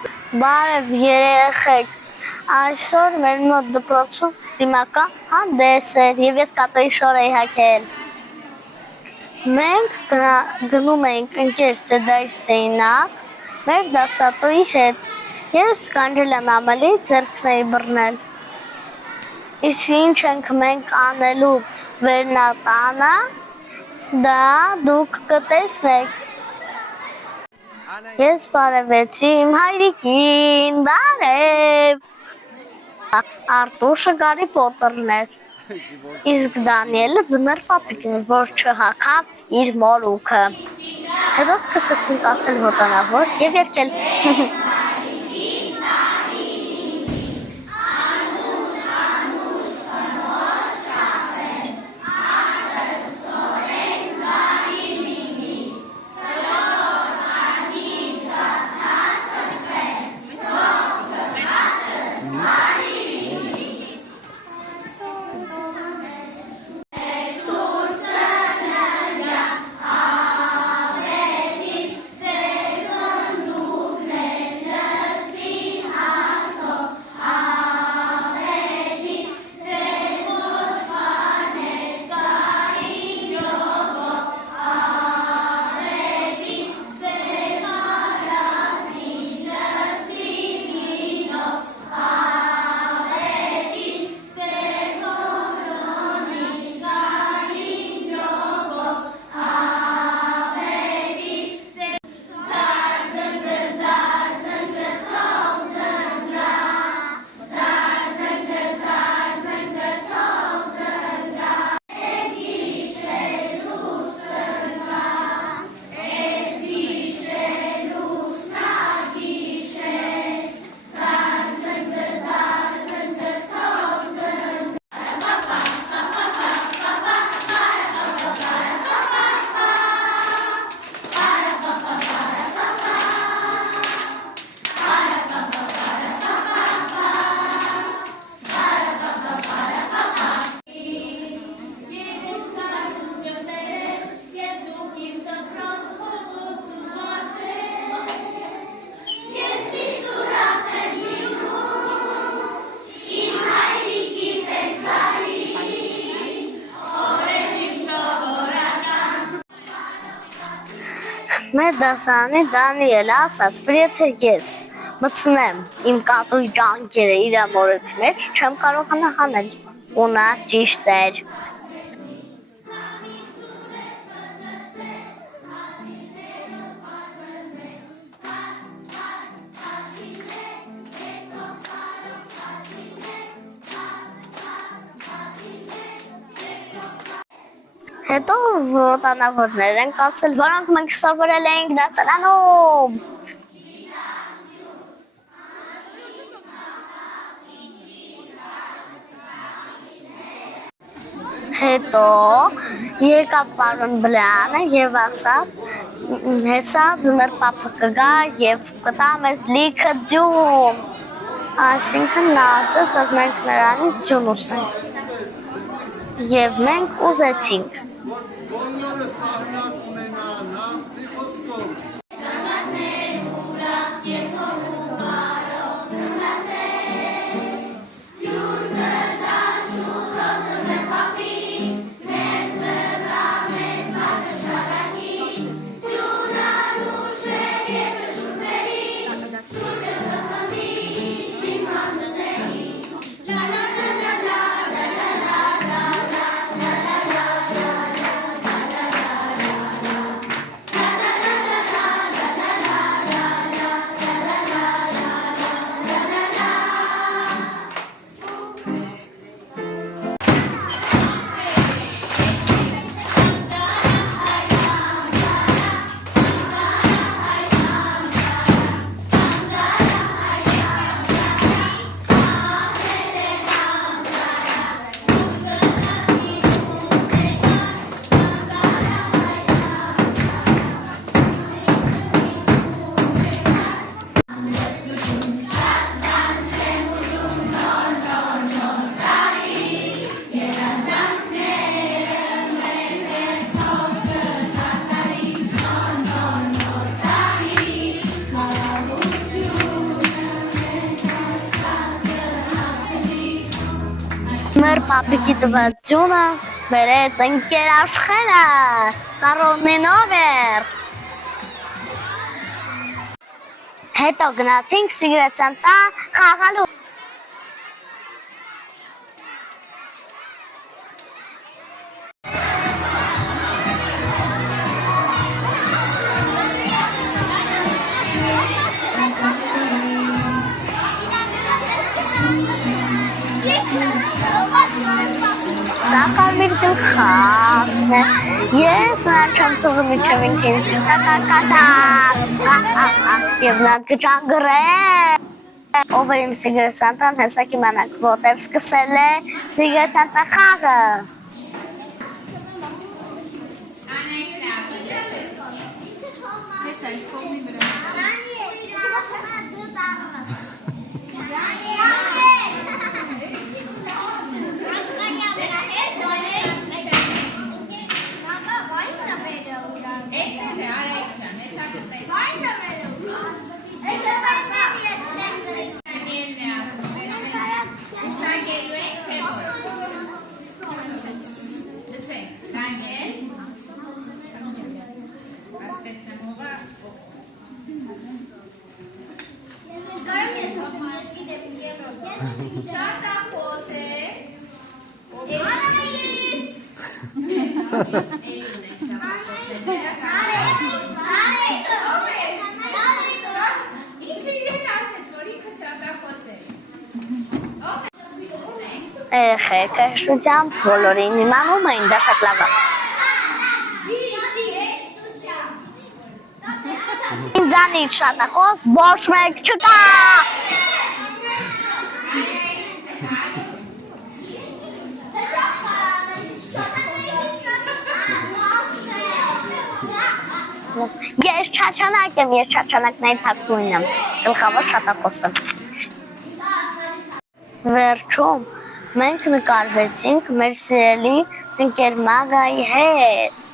Բարև երեխեք, այսօր մեր մոտ դպրոցում դիմական հանդես էր և ես կատոյի շոր էի հագել։ Մենք գնում էինք ընկեր Ծեդայի սենյակ մեր դասատուի հետ, ես կանջել եմ ամալի ձեռքն էի բռնել։ Իսկ ինչ ենք մենք անելու վերնատանը, դա դուք կտեսնեք։ Ես բարևեցի իմ հայրիկին, բարև։ Արտուշը Գարի Պոտերն էր, իսկ Դանիելը ձմեռ պապիկն էր, որ չհագավ իր մորուքը։ Հետո սկսեցինք ասել հոտանավոր և երգել։ Մեր դասարանի Դանիելը ասաց, որ եթե ես մտցնեմ իմ կատուի ջանքերը իր մորուքի մեջ, չեմ կարողանա հանել, ու նա ճիշտ էր։ Հետո հոտանավորներ ենք ասել, որոնք մենք սովորել էինք դասարանում։ Հետո եկավ պարոն Բլյանը և ասավ, հեսա ձմեռ պապը կգա և կտա մեզ լիքը ձյուն։ Այսինքն նա ասաց, որ մենք նրանից ձյուն ուզենք։ Եվ մենք ուզեցինք։ Բոլորը սահնակ ունենան, համբի խոսքով։ Մեր պապիկի տված ջունը բերեց ընկեր Աշխենը, կարոնինով էր։ Հետո գնացինք Սիգրեցյան տան խաղալու։ Սա կարմիր գլխավն է, ես նա չեմ թողում իջև ինք ինձ կտակակատակ, և նա կճանգրել, ով է իմ Սիգրեցյան տան, հեսա կիմանաք, ոտև սկսել է Սիգրեցյան տան խաղը։ Երեխեք շուտությամբ բոլորին իմանում էին, դա շատ լավ է։ Ինձանից շատախոս ոչ մեկ չկա։ Ես չաչանակ եմ, ես չաչանակնային թակույն եմ, գլխավոր շատախոսը։ Վերջում մենք նկարվեցինք մեր սիրելի ընկեր Մագայի հետ։